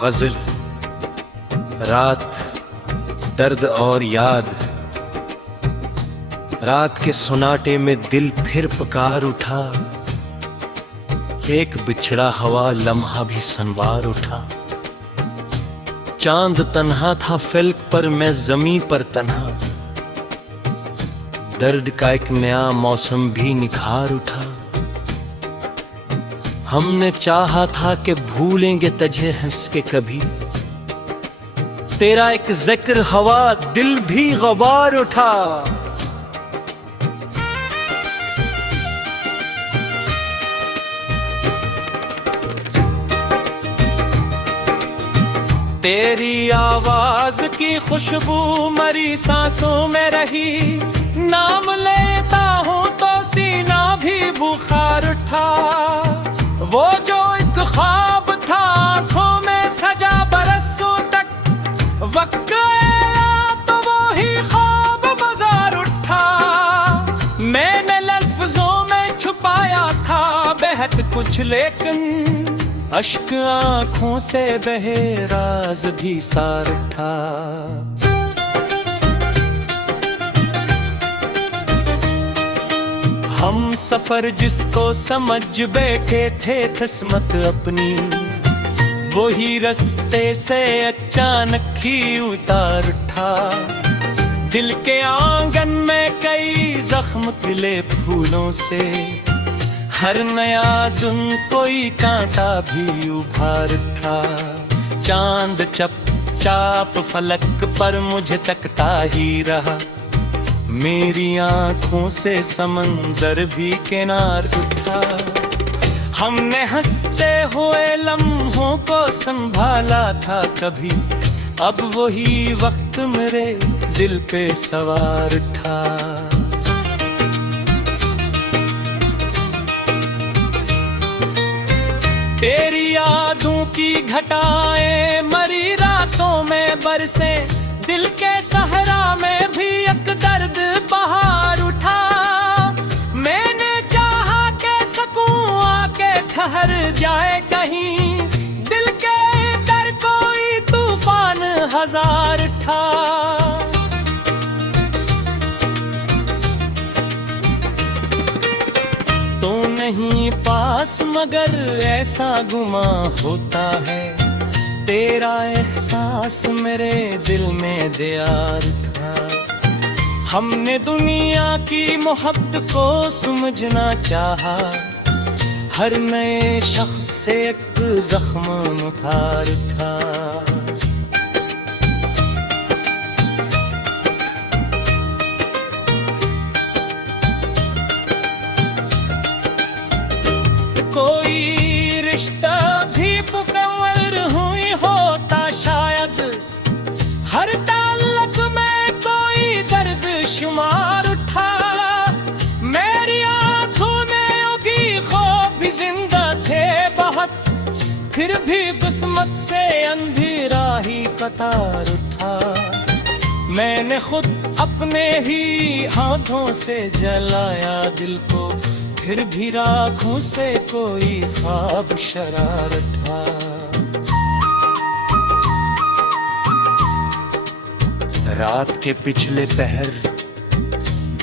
गज़ल, रात, दर्द और याद। रात के सुनाटे में दिल फिर पुकार उठा, एक बिछड़ा हवा लम्हा भी संवार उठा। चांद तन्हा था फ़ल्क पर, मैं ज़मीं पर तन्हा। दर्द का एक नया मौसम भी निखार उठा। हमने चाहा था कि भूलेंगे तुझे हंस के कभी, तेरा एक जिक्र हवा दिल भी गबार उठा। तेरी आवाज की खुशबू मरी सांसों में रही, नाम लेता हूँ तो सीना भी बुखार उठा। वो जो एक ख्वाब था आँखों में सजा बरसों तक, वक्त आया तो वो ही ख्वाब बाजार उठा। मैंने लफ्जों में छुपाया था बेहद कुछ, लेकिन अश्क आँखों से बहे राज भी सार उठा। हम सफर जिसको समझ बैठे थे किस्मत अपनी, वही रास्ते से अचानक ही उतार उठा। दिल के आंगन में कई जख्म खिले फूलों से, हर नया दिन कोई कांटा भी उभार था। चांद चपचाप फलक पर मुझे तकता ही रहा, मेरी आंखों से समंदर भी किनार उठा। हमने हंसते हुए लम्हों को संभाला था कभी, अब वही वक्त मेरे दिल पे सवार था। तेरी यादों की घटाएं मरी रातों में बरसे, दिल के सहरा में भी एक दर्द बहार उठा। मैंने चाहा के सकूं आके ठहर जाए कहीं, दिल के दर कोई तूफान हजार था। तो नहीं पास मगर ऐसा गुमा होता है, तेरा एहसास मेरे दिल में दियार था। हमने दुनिया की मोहब्बत को समझना चाहा, हर नए शख्स से एक जख्म मुखार था। कोई रिश्ता भी मुकम्मल हुई होता शायद, हर ताल्लुक में कोई दर्द शुमार उठा। मेरी आंखों में उगी ख्वाब भी जिंदा थे बहुत, फिर भी किस्मत से अंधेरा ही कतार उठा। मैंने खुद अपने ही हाथों से जलाया दिल को, फिर भी राखों से कोई ख्वाब शरार था। रात के पिछले पहर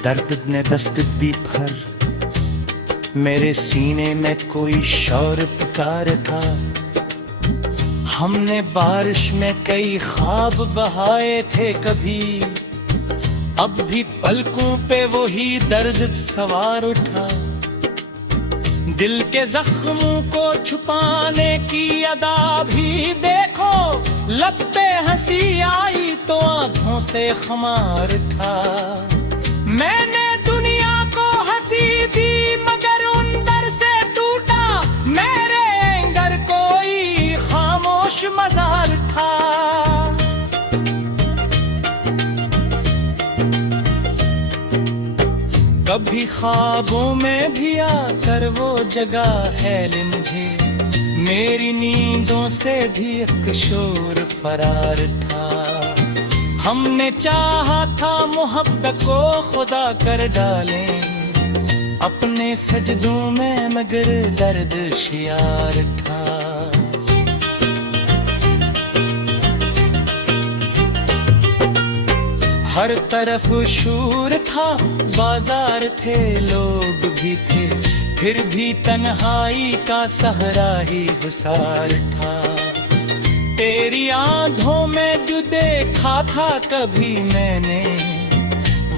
दर्द ने दस्तक दी भर, मेरे सीने में कोई शौर पुकार था। हमने बारिश में कई ख्वाब बहाए थे कभी, अब भी पलकों पे वही दर्द सवार उठा। दिल के जख्मों को छुपाने की अदा भी देखो, लब पे हंसी आई तो आंखों से खमार था। मैंने दुनिया को हंसी दी मगर अंदर से टूटा, मेरे अंदर कोई खामोश मजार था। कभी ख्वाबों में भी आकर वो जगह है मुझे, मेरी नींदों से भी एक शोर फरार था। हमने चाहा था मोहब्बत को खुदा कर डालें अपने सजदों में, मगर दर्द शियार था। हर तरफ शूर था, बाजार थे, लोग भी थे, फिर भी तन्हाई का सहरा ही गुसार था। तेरी आंखों में जो देखा था कभी मैंने,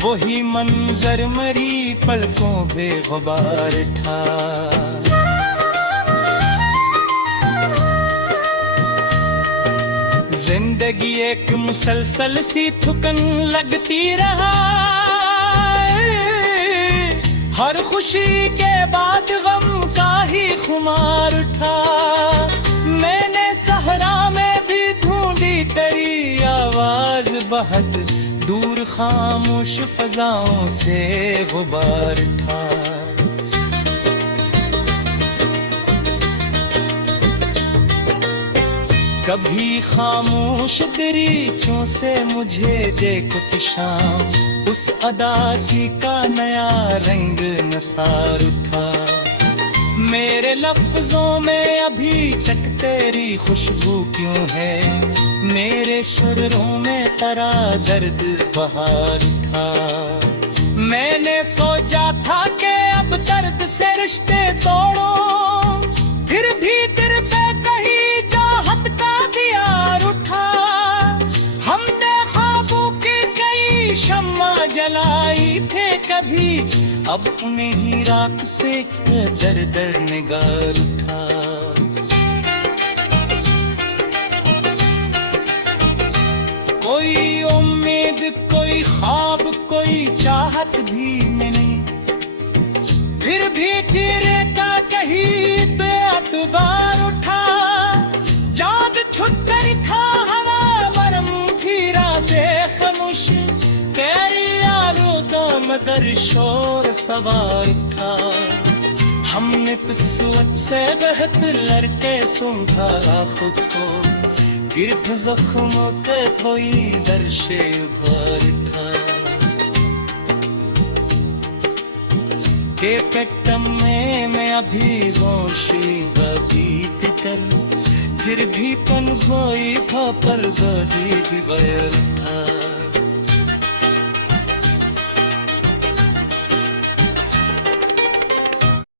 वही मंजर मरी पलकों बेगुबार था। जिंदगी एक मुसलसल सी थुकन लगती रहा, हर खुशी के बाद गम का ही खुमार उठा। मैंने सहरा में भी ढूंढी तेरी आवाज, बहुत दूर खामोश फजाओं से गुबार था। कभी खामोश दरीचों से मुझे देखती शाम, उस अदासी का नया रंग नसार उठा। मेरे लफ्जों में अभी तक तेरी खुशबू क्यों है, मेरे शुरों में तेरा दर्द बहार था। मैंने सोचा था कि अब दर्द से रिश्ते तोड़ो, फिर भी तेरे पे कहीं चाहत का दियार उठा। हमने ख्वाबों की कई शम्मा जलाई थे कभी, अब उन्हें ही रात से दर दर निगार उठा। कोई उम्मीद, कोई ख्वाब, कोई चाहत भी नहीं, फिर भी तेरे का कहीं पे अतबार उठा। जाग छुट्टर था हवा बरम फिरा बेखमुश, तेरी यारों का मगर शोर सवार था। हमने किस्मत से बहत लड़के संभाला खुद को, गिरफ जख्मों के कोई दर्शे उभार था। के पेटम में मैं अभी रोशी बीत कर, फिर भी पन कोई था पर भी गैर था।